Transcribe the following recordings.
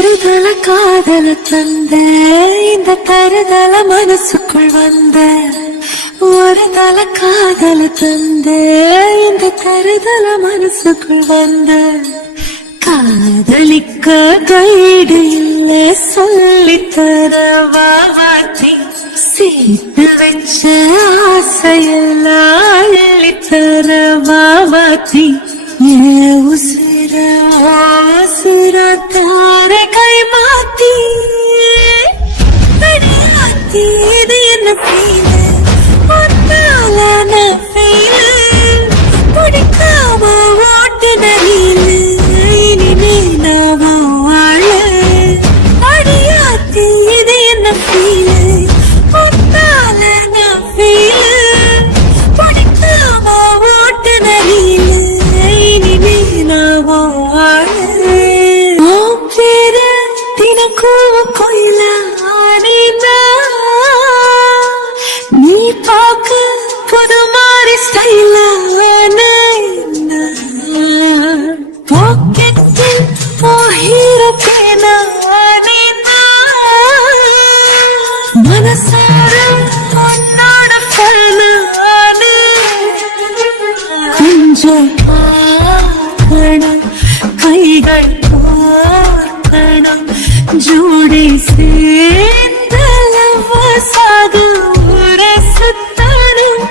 தருதல காதல தந்த இந்த தருதல மனசுக்குள் வந்த ஒரு தல காதல தந்த இந்த தருதல மனசுக்குள் வந்த காதலிக்க கைடு இல்ல சொல்லித்தர வாவாத்தி சீட்டு வச்ச ஆசையெல்லாம் அள்ளித்தர வாவாத்தி உசிர உசிர தார கை மாத்தி அடியாத்தி இது என்ன ஃபீல் ஒன்னாலான ஃபீல் பிடிக்காம ஓட்டுன ரீல் இனிமே நாம வாழ அடியாத்தி இது என்ன ஃபீல் ஒன்னாலான ஃபீல் பிடிக்காம ஓட்டுன ரீல் இனிமே நாம வாழ ஓம் பேர தினக்கும் கோயில நீ பாக்க புது மாதிரி ஸ்டைல பாக்கெட்டில் போகிற பேனா மனசார உன்னோட ஃபேன கொஞ்சம் பார்க்கணும் கைகள் பார்க்கணும் ஜோடி சேர்ந்தலவசாக ஊரை சுத்தணும்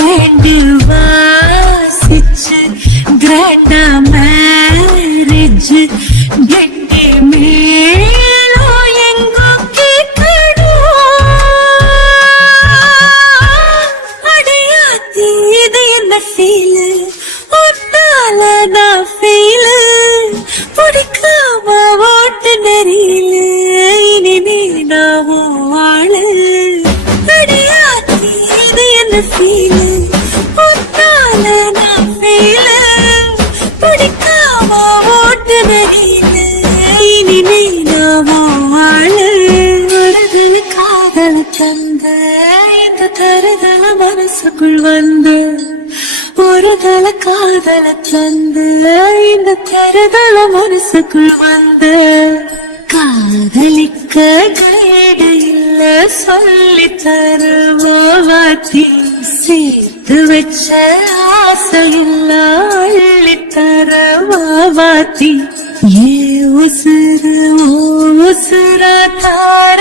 பேண்டு வாசிச்சு கிராண்டா மேரேஜ் கெட்டி மேலோ எங்கோ கேட்கணும் அடையாத்தி இது என்ன ஃபீல் ஒன்னால நான் ஃபீல் பிடிக்காம ஓட்டு நெறியில இனிமே நாம வாழ அடையாத்தி இது என்ன ஃபீல் ஒன்னால நான் ஃபீல் பிடிக்காம ஓட்டு நெறியில இனிமே நாம வாழ வருதல காதல தந்த இந்த தருதல மனசுக்குள் வந்து ஒரு தல காதல தந்து இந்த தருதல மனசுக்குள் வந்து காதலிக்க கைடு இல்ல சொல்லித்தர வாத்தி சேர்த்து வச்ச ஆசையில்ல அள்ளித்தர வாத்தி ஏ உசுர தார